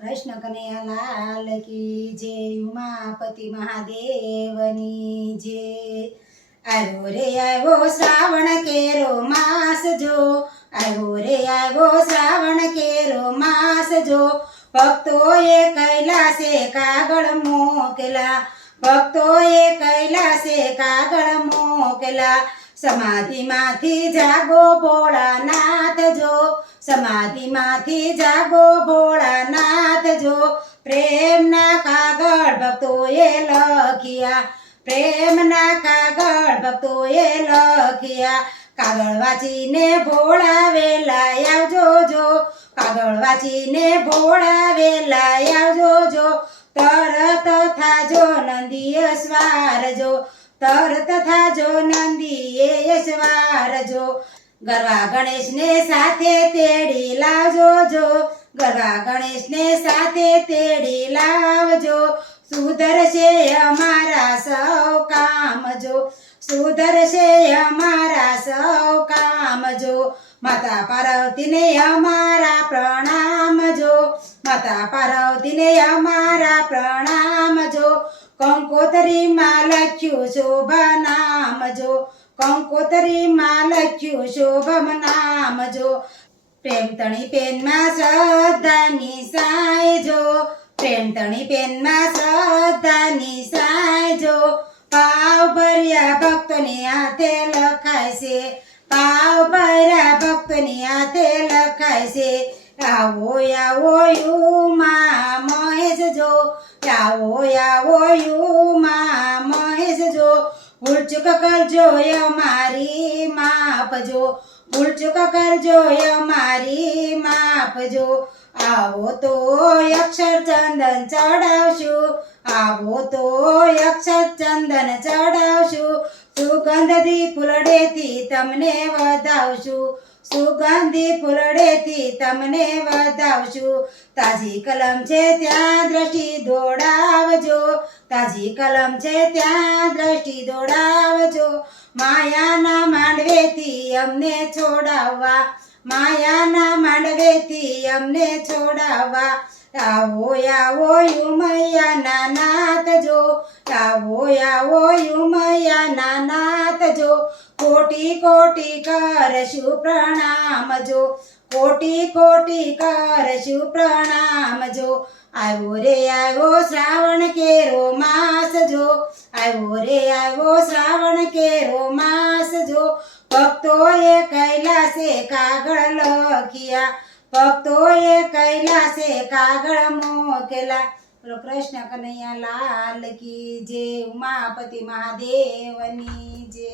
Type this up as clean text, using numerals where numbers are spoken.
કૃષ્ણ કનૈયા લાલ કી જય, ઉમાપતિ મહાદેવની જય। આવ્યો રે આવ્યો શ્રાવણ કેરો માસ જો, આવ્યો રે આવ્યો શ્રાવણ કેરો માસ જો। ભક્તોએ કૈલાસે કાગળ મોકલા, ભક્તોએ કૈલાસે કાગળ મોકલા। સમાધિમાંથી જાગો ભોળાનાથ જો, સમાધિમાંથી જાગો ભોળાનાથ જો। પ્રેમના કાગળ ભક્તોએ લખ્યા, પ્રેમના કાગળ ભક્તોએ લખ્યા। કાગળ વાંચીને ભોળા વેલા આવજો જો, કાગળ વાંચીને ભોળા વેલા આવજો જો। તરત થાજો નંદીએ સ્વાર જો, તરત થાજો નંદીએ સ્વાર જો। ગરવા ગણેશને સાથે તેડી લાવજો જો, ગરવા ગણેશને સાથે તેડી લાવજો। સુધરશે અમારા સૌ કામ જો, સુધરશે અમારા સૌ કામ જો। માતા પાર્વતીને અમારા પ્રણામ જો, માતા પાર્વતીને અમારા પ્રણામ જો। કંકોતરીમાં લખ્યું શુભ નામ જો, કંકોતરીમાં લખ્યું શુભમ નામ જો। પ્રેમતણી પેનમાં શ્રદ્ધાની સાય જો, પ્રેમતણી પેનમાં શ્રદ્ધાની સાય જો। પાવ ભર્યા ભક્તોને હાથે લખાય છે, પાવ ભર્યા ભક્તોને હાથે લખાય છે। આવો આવો યુમા મહેશ જો, આવો આવો યુમા મહેશ જો। ભૂલચૂક કરજો અમારી માપજો, ભૂલચૂક કરજો અમારી માપજો। આવો તો અક્ષર ચંદન ચડાવશું, આવો તો અક્ષર ચંદન ચડાવશું। સુગંધથી ફૂલડેથી તમને વધાવશું, સુગંધી ફૂલડેથી તમને વધાવશું। તાજી કલમ છે ત્યાં દ્રષ્ટિ દોડાવજો, તાજી કલમ છે ત્યાં દ્રષ્ટિ દોડાવજો। માયાના માંડવેથી અમને છોડાવવા, માયાના માંડવેથી અમને છોડાવવા। આવો આવો યુમૈયાના નાથ જો, આવો આવો યુમૈયાના નાથ જો। કોટી કોટી કરશું પ્રણામ જો, કોટી કોટી કરશું પ્રણામ જો। આવ્યો રે આવ્યો શ્રાવણ કેરો માસ જો, આવ્યો રે આવ્યો શ્રાવણ કેરો માસ જો। ભક્તોએ કૈલાસે કાગળ લખ્યા, ભક્તોએ કૈલાસે કાગળ મોકલા। કૃષ્ણ કનૈયા લાલ કી જય, ઉમાપતિ મહાદેવની જય।